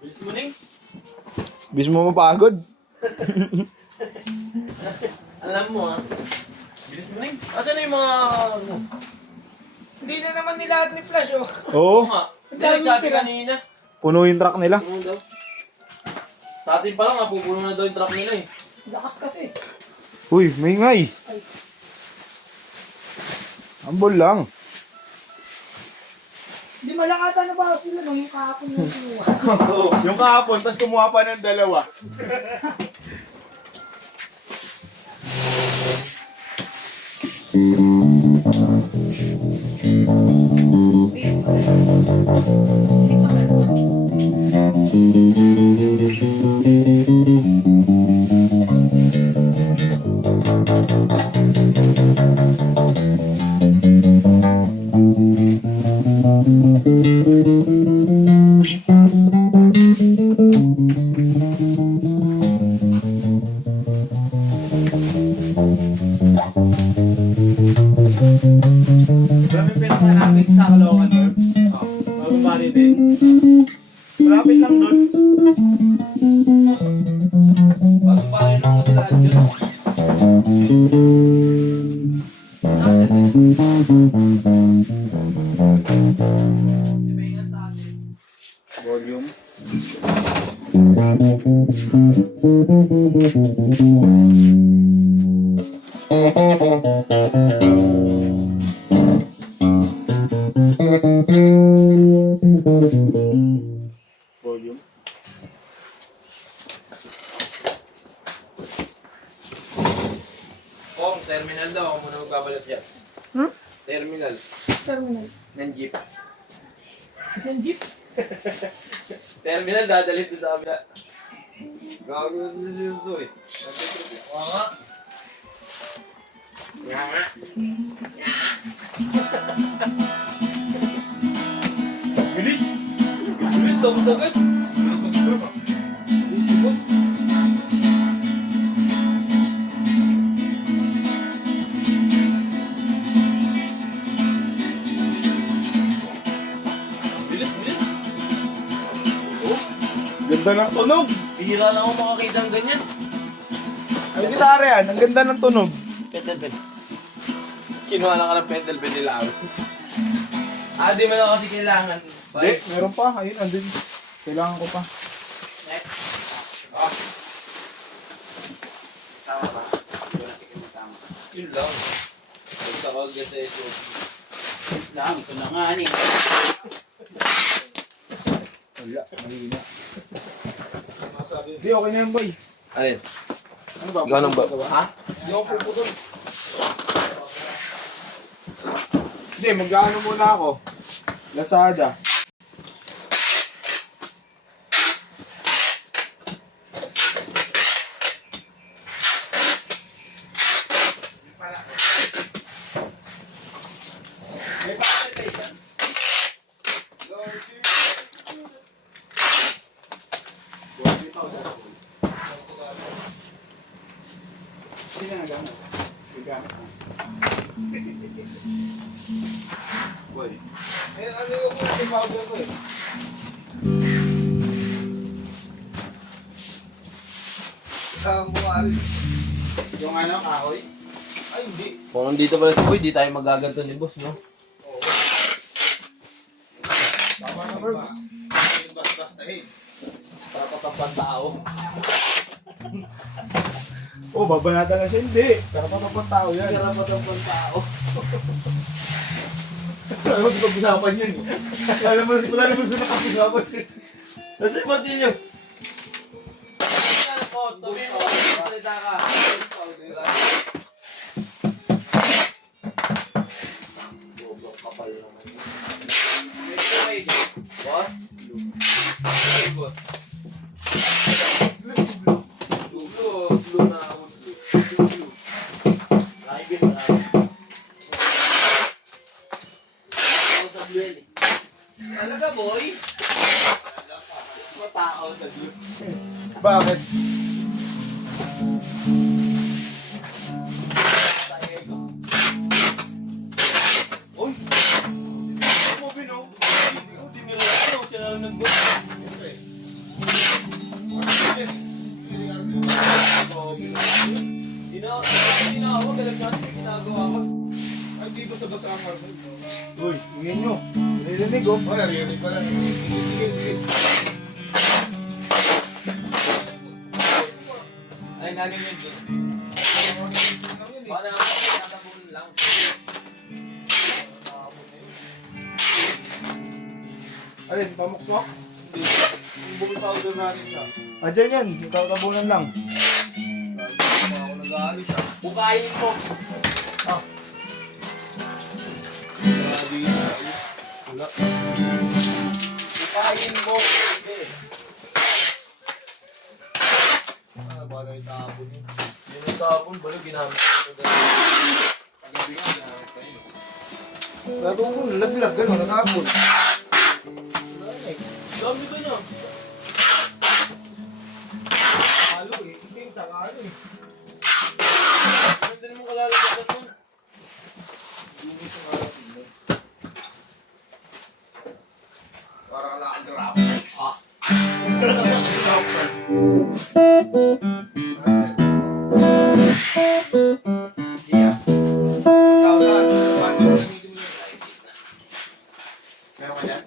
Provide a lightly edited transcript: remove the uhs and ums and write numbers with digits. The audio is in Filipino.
Bilis mo ning. Bis mo mapagod. Alam mo ha. Bilis mo ning. Asan na yung mga... Hindi na naman nila ni Flash, oh. Oo. Oo nga. Hindi nagsabi kanina. Puno yung truck nila. Ano daw? Sa atin pa lang, pupuno na daw yung truck nila eh. Lakas kasi. Uy, may ngay. Ay. Ambol lang. Hindi malakata na ba sila nung yung kahapon yung kinuha? Yung kahapon, tapos kumuha pa ng dalawa. Please, pa. Hindi pa meron. Grabe pinaka natin sa Caloocan Herbs. Mababali din. Malapit lang doon. Bago pa rin ang matilaan yun. Volume. Volume. Kung terminal daw, ako muna magbabalat dyan. Hmm? Terminal. Terminal. Ng jeep. Yung jeep? Terminal, dadalhin doon sa kabila. Gago na si Suso eh. Nga nga. Bilis! Bilis, tapos agad. Bilis mag-prop. Bilis, boss. Bilis, bilis. Ganda ng tunog. Bihira lang ako makakita ng ganyan. Ay, gitara yan. Ang ganda ng tunog. Pentel pen. Kinuha lang ka ng pentel pen nila. Di mo na kasi kailangan. Hindi, meron pa. Ayun, andun. Kailangan ko pa. Next. Ah. Tama ba? Hindi ko natin tama. Yun lang. Basta ko agad sa SOP. Yun lang. Ito na nga ni. Wala, mahina. Hindi, okay na yan, boy. Alin? Ano ba? Ikaw nang ba? Ha? Hindi ako puputol. Hindi, mag-ano muna ako. Lazada. Boy. Eh, ano yung mga powder ko eh? Isang buwari. Yung ano, kahoy? Ay, hindi. Kung nandito pala si Boy, di tayo magaganto ni boss, no? Tama naman ba? Yung gas-gas na eh. Para patapang tao. Oh, babanatan na siya. Hindi. Karapatang tao yan. Para patapang tao. Alam mo, di pag-usapan yan eh. Alam mo, wala naman sa nakapag-usapan. Nasa yung Martillo. Ano po? Tabi mo. Salita ka. Sobrang kapal naman yun. Boss? Hey, boss. Blue na ako. Blue. Raibin, raibin. Ako sa blue yan eh. Talaga, boy? Matakaw sa blue. Bakit? Tayo ko. Uy! Ano mo, Bino? tinira ano, siya na lang nag-boss. Hindi na ako, galag natin yung ginagawa ko. Ay, di ba sa basa ang marmol? Uy, uwiin nyo. Narinig oh. Ay, narinig pala. Sige, sige. Ay, nanin yun doon. Baka naman ako, tinatabon lang. Alin, pamuksok? Hindi. Yung bukod powder natin siya. Ah, dyan yan. Tatabunan lang. Hindi ako nag-aalis ah. Bukayin mo. Grabe yun. Wala. Bukayin mo. Sige. Ah, bala yung tapon yun. Yan yung tapon, balo ginamit ko ito. Pagabi nga, ginamit ko yun. Pero kung laglag, gano'n, natapon. Dami ko na. Halo eh. Itim, saka ano eh. Hindi mo kalalagyan nun. Dumi sa malasin doon. Para ka nakagrap. Ah. Yeah. Meron ka dyan?